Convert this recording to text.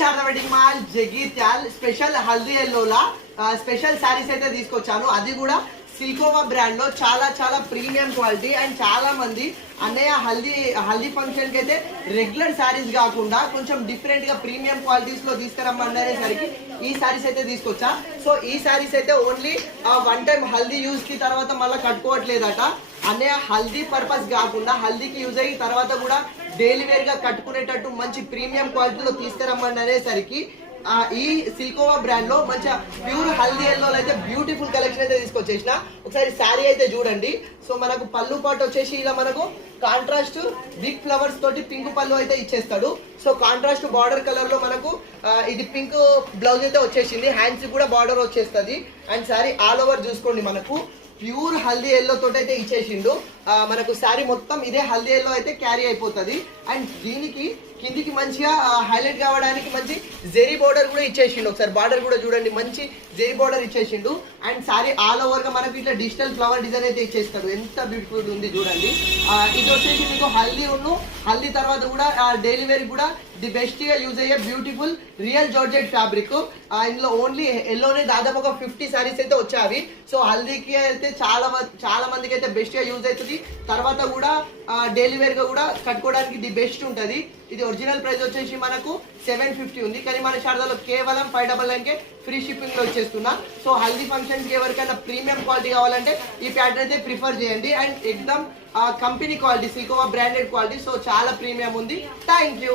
Sharada wedding mall Jagtial special haldi ఎల్లోలా special saris అయితే తీసుకొచ్చాను. అది కూడా సిల్కోవా బ్రాండ్ లో చాలా చాలా ప్రీమియం క్వాలిటీ. అండ్ చాలా మంది అన్నయ్య హల్దీ ఫంక్షన్ కి అయితే రెగ్యులర్ శారీస్ కాకుండా కొంచెం డిఫరెంట్ గా ప్రీమియం క్వాలిటీస్ లో తీసుకురమ్మనేసరికి ఈ శారీస్ అయితే తీసుకొచ్చా. సో ఈ శారీస్ అయితే only one time haldi use కి తర్వాత మళ్ళీ కట్టుకోవట్లేదట. అన్నయ్య హల్దీ పర్పస్ కాకుండా హల్దీకి యూజ్ అయిన తర్వాత కూడా డైలీ వేర్ గా కట్టుకునేటట్టు మంచి ప్రీమియం క్వాలిటీలో తీసుకురమ్మనేసరికి ఈ సిల్కోవా బ్రాండ్ లో మంచిగా ప్యూర్ హల్దీ ఎల్లో అయితే బ్యూటిఫుల్ కలెక్షన్ అయితే తీసుకొచ్చేసిన. ఒకసారి శారీ అయితే చూడండి. సో మనకు పళ్ళు పాటు వచ్చేసి ఇలా మనకు కాంట్రాస్ట్ బిగ్ ఫ్లవర్స్ తోటి పింక్ పళ్ళు అయితే ఇచ్చేస్తాడు. సో కాంట్రాస్ట్ బార్డర్ కలర్ లో మనకు ఇది పింక్ బ్లౌజ్ అయితే వచ్చేసింది. హ్యాండ్స్ కూడా బార్డర్ వచ్చేస్తుంది. అండ్ శారీ ఆల్ ఓవర్ చూసుకోండి, మనకు ప్యూర్ హల్దీ ఎల్లో తోటి అయితే ఇచ్చేసిండు. మనకు శారీ మొత్తం ఇదే హల్దీ ఎల్లో అయితే క్యారీ అయిపోతుంది. అండ్ దీనికి కిందికి మంచిగా హైలైట్ కావడానికి మంచి జెరీ బార్డర్ కూడా ఇచ్చేసిండు. ఒకసారి బార్డర్ కూడా చూడండి, మంచి జెరీ బార్డర్ ఇచ్చేసిండు. అండ్ శారీ ఆల్ ఓవర్ గా మనకి ఇట్లా డిజిటల్ ఫ్లవర్ డిజైన్ అయితే ఇచ్చేస్తాడు. ఎంత బ్యూటిఫుల్ ఉంది చూడండి. ఇది వచ్చేసి మీకు హల్దీ తర్వాత కూడా డైలీ వేర్ కూడా ది బెస్ట్ గా యూజ్ అయ్యే బ్యూటిఫుల్ రియల్ జార్జెట్ ఫ్యాబ్రిక్. ఇందులో ఓన్లీ ఎల్లోనే దాదాపు ఒక 50 సారీస్ అయితే వచ్చాయి. సో హల్దీకి అయితే చాలా మందికి అయితే బెస్ట్ గా యూజ్ అవుతుంది. తర్వాత కూడా డైలీ వేర్ గా కూడా కట్టుకోవడానికి ది బెస్ట్ ఉంటది. ఇది ఒరిజినల్ ప్రైస్ వచ్చేసి మనకు 750 ఉంది, కానీ మన శారదాలో కేవలం 599 కే ఫ్రీ షిప్పింగ్ లో వచ్చేస్తున్నా. సో హల్దీ ఫంక్షన్ కి ఎవరికైనా ప్రీమియం క్వాలిటీ కావాలంటే ఈ ప్యాటర్న్ అయితే ప్రిఫర్ చేయండి. అండ్ ఎక్దమ్ కంపెనీ క్వాలిటీ, సిల్కోవా బ్రాండెడ్ క్వాలిటీ. సో చాలా ప్రీమియం ఉంది. Thank you.